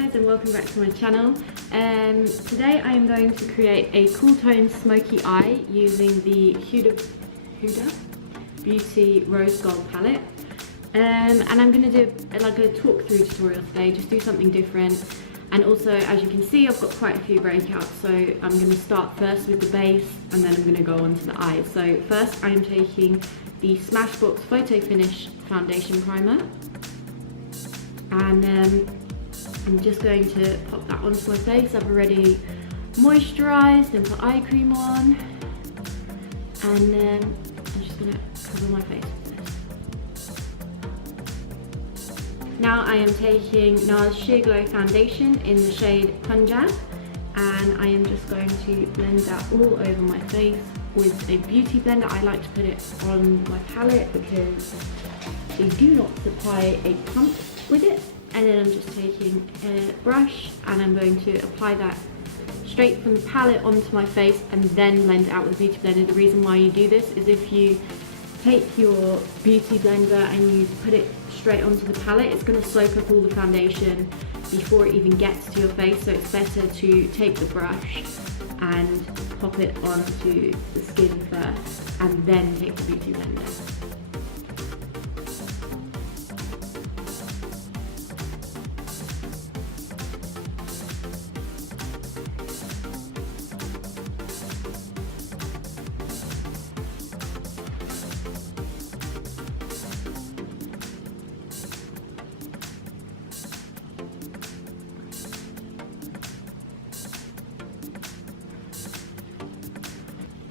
guys, and welcome back to my channel. Today I am going to create a cool tone smoky eye using the Huda Beauty Rose Gold palette. And I'm going to do like a talk through tutorial today, just do something different. And also, as you can see, I've got quite a few breakouts, so I'm going to start first with the base and then I'm going to go on to the eyes. So first I'm taking the Smashbox Photo Finish Foundation Primer, and I'm just going to pop that onto my face. I've already moisturised and put eye cream on, and then I'm just going to cover my face with this. Now I am taking Nars Sheer Glow Foundation in the shade Punjab, and I am just going to blend that all over my face with a beauty blender. I like to put it on my palette because they do not supply a pump with it. And then I'm just taking a brush and I'm going to apply that straight from the palette onto my face and then blend it out with a beauty blender. The reason why you do this is if you take your beauty blender and you put it straight onto the palette, it's going to soak up all the foundation before it even gets to your face. So it's better to take the brush and pop it onto the skin first and then take the beauty blender.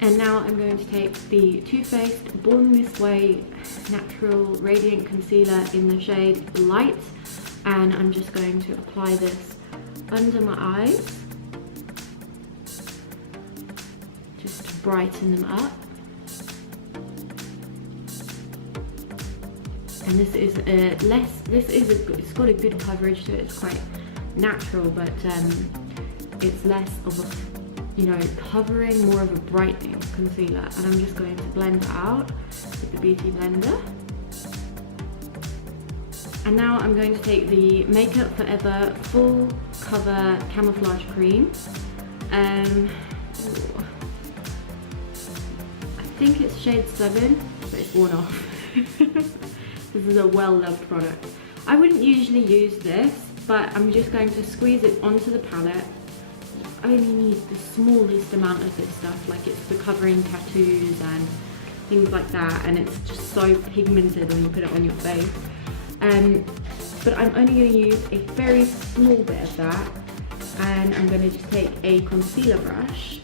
And now I'm going to take the TooFaced Born This Way Natural Radiant Concealer in the shade Light, and I'm just going to apply this under my eyes just to brighten them up. And it's got a good coverage to it. It's quite natural, but it's less of a, you know, covering, more of a brightening concealer. And I'm just going to blend it out with the beauty blender. And now I'm going to take the Makeup Forever Full Cover Camouflage Cream. I think it's shade 7, but it's worn off. This is a well-loved product. I wouldn't usually use this, but I'm just going to squeeze it onto the palette. I only need the smallest amount of this stuff, like it's for covering tattoos and things like that, and it's just so pigmented when you put it on your face. But I'm only going to use a very small bit of that, and I'm going to just take a concealer brush,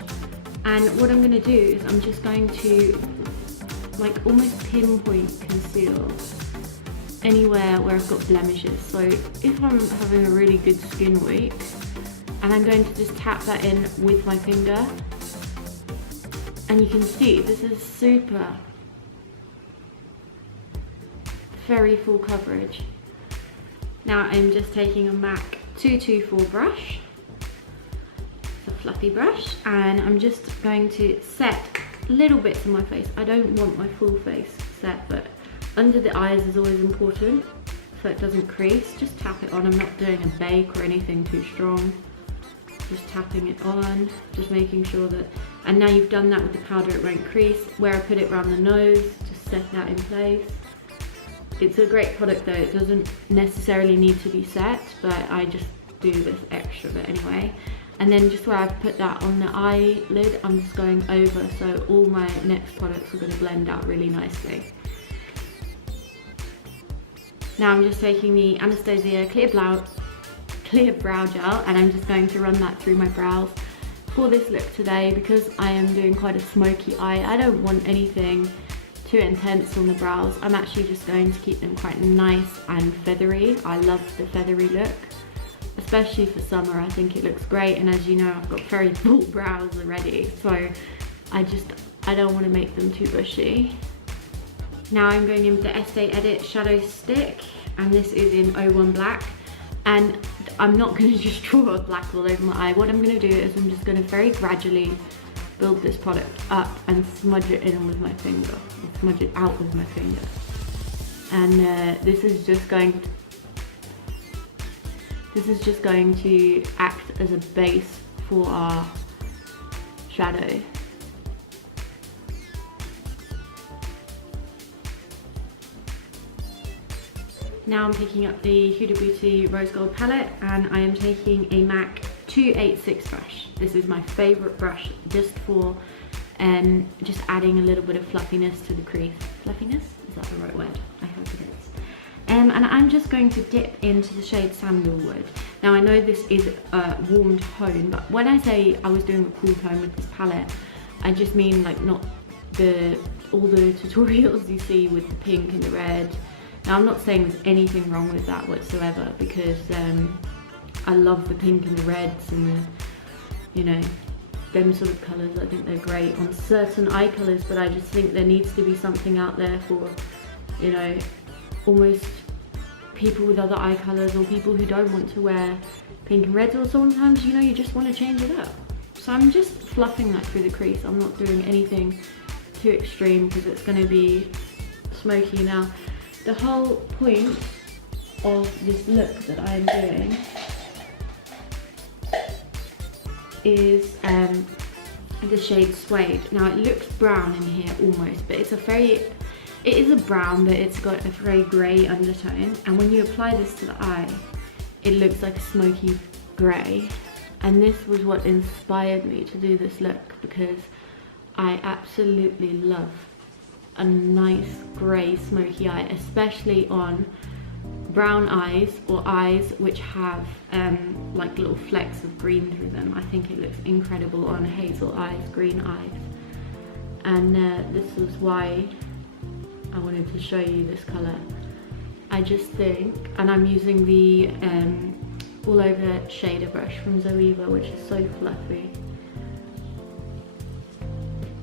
and what I'm going to do is I'm just going to like almost pinpoint conceal anywhere where I've got blemishes. So if I'm having a really good skin week, and I'm going to just tap that in with my finger, and you can see this is very full coverage. Now I'm just taking a MAC 224 brush, it's a fluffy brush, and I'm just going to set little bits of my face. I don't want my full face set, but under the eyes is always important so it doesn't crease. Just tap it on. I'm not doing a bake or anything too strong. Just tapping it on, just making sure that, and now you've done that with the powder, it won't crease. Where I put it around the nose, just set that in place. It's a great product though, it doesn't necessarily need to be set, but I just do this extra bit anyway. And then just where I've put that on the eyelid, I'm just going over, so all my next products are going to blend out really nicely. Now I'm just taking the Anastasia Clear Brow Gel, and I'm just going to run that through my brows for this look today because I am doing quite a smoky eye. I don't want anything too intense on the brows. I'm actually just going to keep them quite nice and feathery. I love the feathery look, especially for summer. I think it looks great, and as you know, I've got very full brows already, so I don't want to make them too bushy. Now I'm going in with the Estee Edit Shadow Stick, and this is in 01 Black. And I'm not going to just draw black all over my eye. What I'm going to do is I'm just going to very gradually build this product up and smudge it in with my finger. Smudge it out with my finger. And this is just going to This is just going to act as a base for our shadow. Now I'm picking up the Huda Beauty Rose Gold palette, and I am taking a MAC 286 brush. This is my favourite brush just for just adding a little bit of fluffiness to the crease. Fluffiness? Is that the right word? I hope it is. And I'm just going to dip into the shade Sandalwood. Now I know this is a warm tone, but when I say I was doing a cool tone with this palette, I just mean like not all the tutorials you see with the pink and the red. Now I'm not saying there's anything wrong with that whatsoever, because I love the pink and the reds and the, you know, them sort of colours. I think they're great on certain eye colours, but I just think there needs to be something out there for, you know, almost people with other eye colours, or people who don't want to wear pink and reds, or sometimes, you know, you just want to change it up. So I'm just fluffing that through the crease. I'm not doing anything too extreme because it's going to be smoky. Now the whole point of this look that I'm doing is the shade Suede. Now it looks brown in here almost, but it is a brown, but it's got a very grey undertone, and when you apply this to the eye it looks like a smoky grey, and this was what inspired me to do this look, because I absolutely love a nice grey smoky eye, especially on brown eyes or eyes which have like little flecks of green through them. I think it looks incredible on hazel eyes, green eyes, and this was why I wanted to show you this colour. I just think, and I'm using the all over shader brush from Zoeva, which is so fluffy.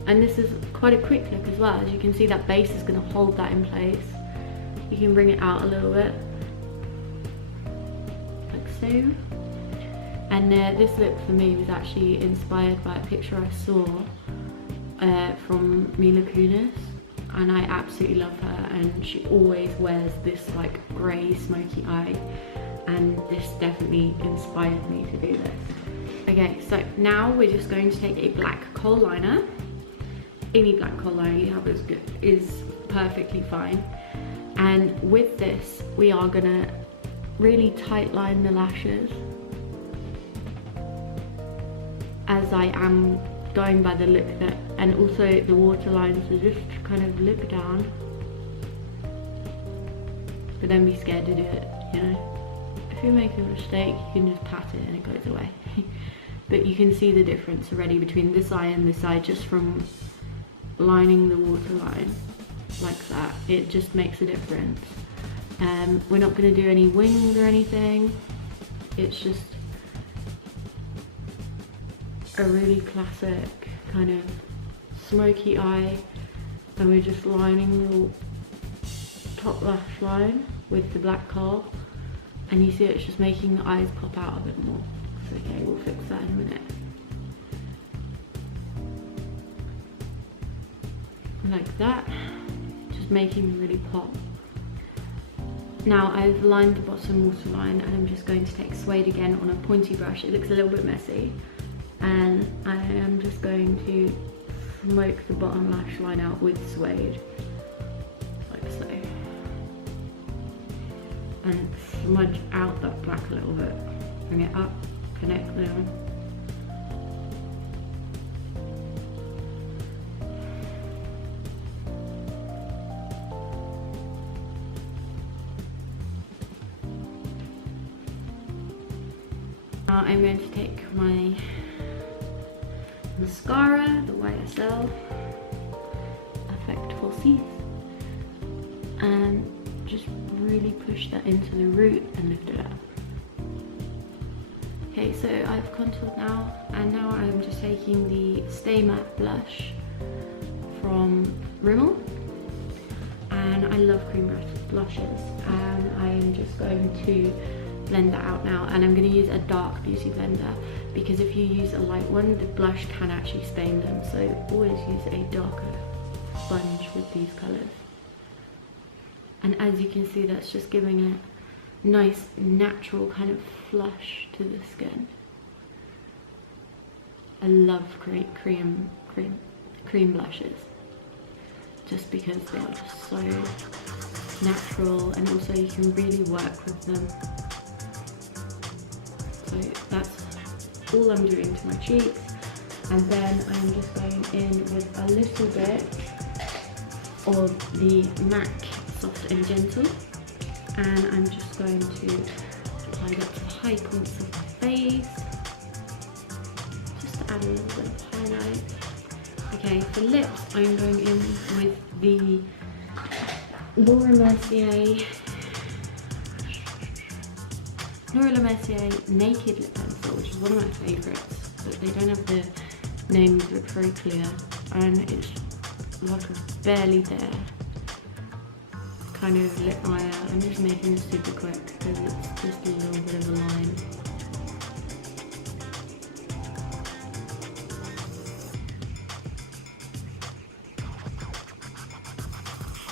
And this is quite a quick look as well. As you can see, that base is going to hold that in place. You can bring it out a little bit, like so. And this look for me was actually inspired by a picture I saw from Mila Kunis, and I absolutely love her, and she always wears this like grey smoky eye, and this definitely inspired me to do this. Okay, so now we're just going to take a black kohl liner. Any black kohl liner you have is perfectly fine, and with this we are gonna really tight line the lashes, as I am going by the look that, and also the waterline, so just kind of look down, but don't be scared to do it, you know. If you make a mistake you can just pat it and it goes away. But you can see the difference already between this eye and this eye, just from lining the waterline like that. It just makes a difference. We're not going to do any wings or anything. It's just a really classic kind of smoky eye, and we're just lining the top lash line with the black kohl, and you see it's just making the eyes pop out a bit more. So okay, we'll fix that in a minute. Like that, just making them really pop. Now I've lined the bottom waterline, and I'm just going to take Suede again on a pointy brush. It looks a little bit messy, and I am just going to smoke the bottom lash line out with Suede, like so, and smudge out that black a little bit. Bring it up, connect them. Now I'm going to take my mascara, the YSL Effect Falsies, and just really push that into the root and lift it up. Okay, so I've contoured now, and now I'm just taking the Stay Matte blush from Rimmel, and I love cream blushes, and I am just going to blend that out now, and I'm going to use a dark beauty blender, because if you use a light one the blush can actually stain them, so always use a darker sponge with these colours. And as you can see, that's just giving it nice natural kind of flush to the skin. I love cream blushes, just because they are just so natural, and also you can really work with them. So that's all I'm doing to my cheeks, and then I'm just going in with a little bit of the MAC Soft and Gentle, and I'm just going to apply that to the high points of the face, just to add a little bit of highlight. Okay, for lips, I'm going in with the Laura Mercier Naked Lip Pencil, which is one of my favourites, but they don't have the names look very clear, and it's like a barely there kind of lip liner. I'm just making this super quick because it's just a little bit of a line.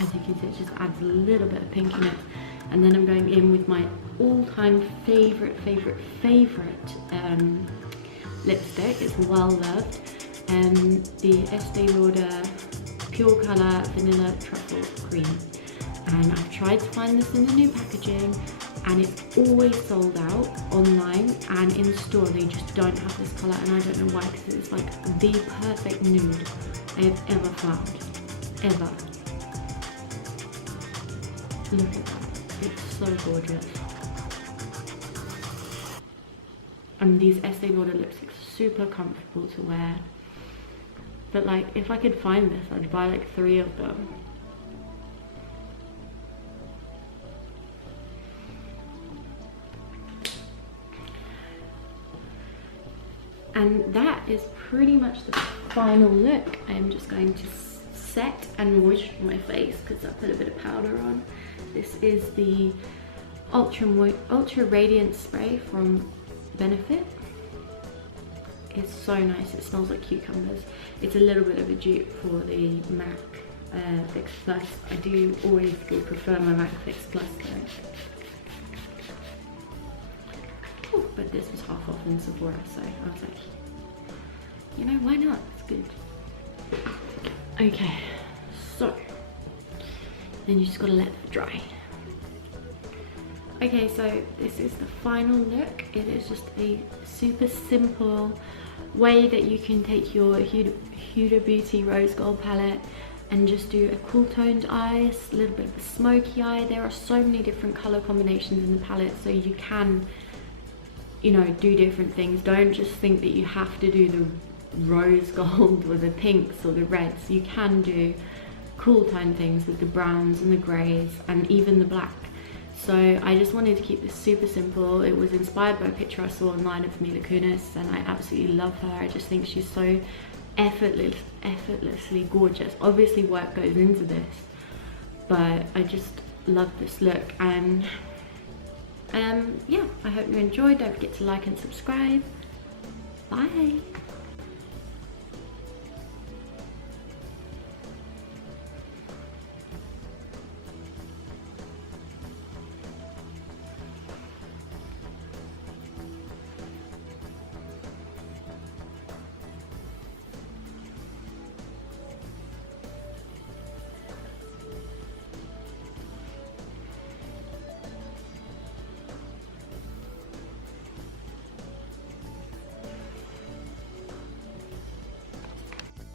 As you can see, it just adds a little bit of pinkiness. And then I'm going in with my all-time favorite lipstick. It's well loved, the Estee Lauder Pure Colour Vanilla Truffle Cream. And I've tried to find this in the new packaging, and it's always sold out online, and in store they just don't have this colour, and I don't know why, because it's like the perfect nude I have ever found, ever. Look at that. It's so gorgeous. And these Estee Lauder lipsticks are super comfortable to wear. But like, if I could find this, I'd buy like 3 of them. And that is pretty much the final look. I am just going to set and moisturize my face because I put a bit of powder on. This is the Ultra Radiant Spray from Benefit. It's so nice, it smells like cucumbers. It's a little bit of a dupe for the MAC Fix Plus. I do always still prefer my MAC Fix Plus though. Ooh, but this was half off in Sephora, so I was like, you know, why not? It's good. Okay, so then you just gotta let it dry. Okay, so this is the final look. It is just a super simple way that you can take your Huda Beauty Rose Gold palette and just do a cool toned eyes, a little bit of a smoky eye. There are so many different color combinations in the palette, so you can, you know, do different things. Don't just think that you have to do the rose gold or the pinks or the reds. You can do cool tone things with the browns and the greys and even the black. So I just wanted to keep this super simple. It was inspired by a picture I saw online of Mila Kunis, and I absolutely love her. I just think she's so effortlessly gorgeous. Obviously work goes into this, but I just love this look. And yeah, I hope you enjoyed. Don't forget to like and subscribe. Bye.